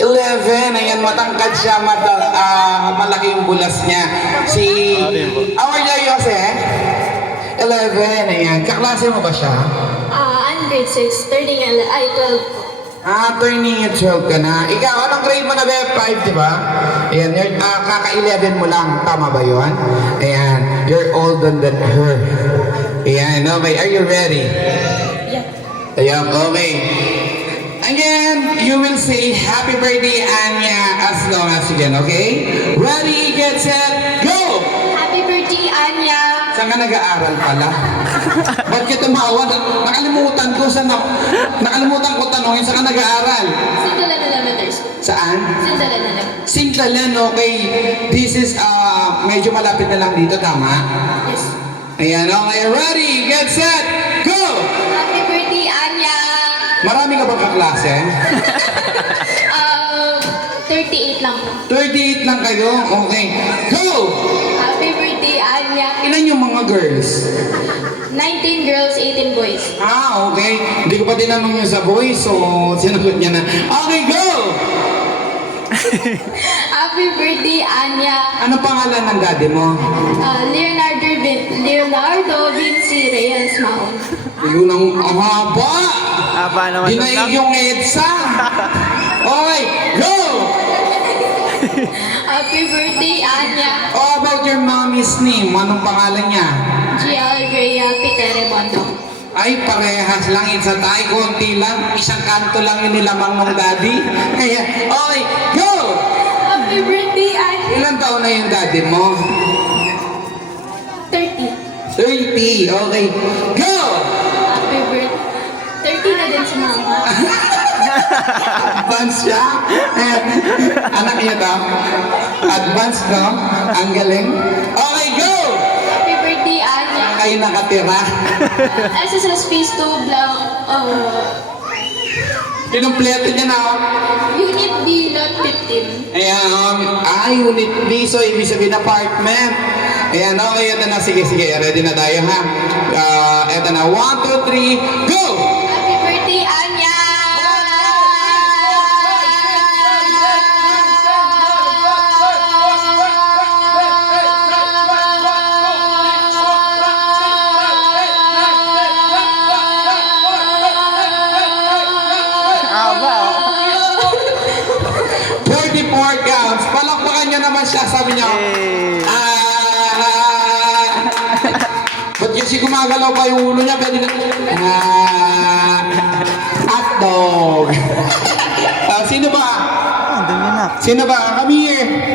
11, ayan, matangkad siya, malaki yung bulas niya. How are you, Jose? 11, ayan. Kaklase mo ba siya? I'm grade 6, turning 12 po. Turning 12 ka na. Ikaw, anong grade mo na ba? 5, di ba? Ayan, kaka-11 mo lang. Tama ba yun? Ayan, you're older than her. Ayan, okay. Are you ready? Yeah. Ayan, okay. Again, you will say happy birthday, Anya, as long as you can, okay? Ready, get set, go! Happy birthday, Anya! Saan ka nag-aaral pala? Ba't ka tumawa? Nakalimutan ko tanongin, saan ka nag-aaral? Sindalan Elementary School. Saan? Sindalan Elementary. Sintalan, okay. This is, medyo malapit na lang dito, tama? Yes. Ayan, okay. Ready, get set, go! Happy birthday, Anya! Marami ka bang kaklase? 38 lang po. 38 lang kayo? Okay. Go! Happy birthday, Anya! Ilan yung mga girls? 19 girls, 18 boys. Okay. Hindi ko pa tinanong yung sa boys, so sinagot niya na. Okay, go! Happy birthday, Anya! Ano pangalan ng daddy mo? Leonardo Vinci Reyes Mahon. Yun ang haba! Haba naman. Dinaig yung EDSA! Okay, go! Happy birthday, Anya! How about your mommy's name? Anong pangalan niya? Gia Rhea Pitere Bondong. Ay, parehas lang. Isa tayo, konti lang. Isang kanto lang yung nilamang ng daddy. Kaya, okay, go! Happy birthday, Anya! Ilan taon na yung daddy mo? 30. 30, okay. Go! Happy birthday. 30 na din si Mama. Advance siya. Anak niya to. Advance, no? Ang galing. Okay, go! Happy birthday, Anya! Kayo nakatira. SSS Phase 2 Block, Kinumpleto niya na, oh. Unit B, Lot 15. Ayan, unit B, so ibig sabihin apartment. Ayan, okay, ito na. Sige, ready na tayo, ha? Ito na, 1, 2, 3, go! Happy birthday, Anya! Haba. 44 counts. Palakpakan niyo naman siya, sabi niya. Ba't kasi gumagalaw pa yung ulo niya? Pwede na. Hotdog. Sino ba? Andun yun na. Sino ba? Come here.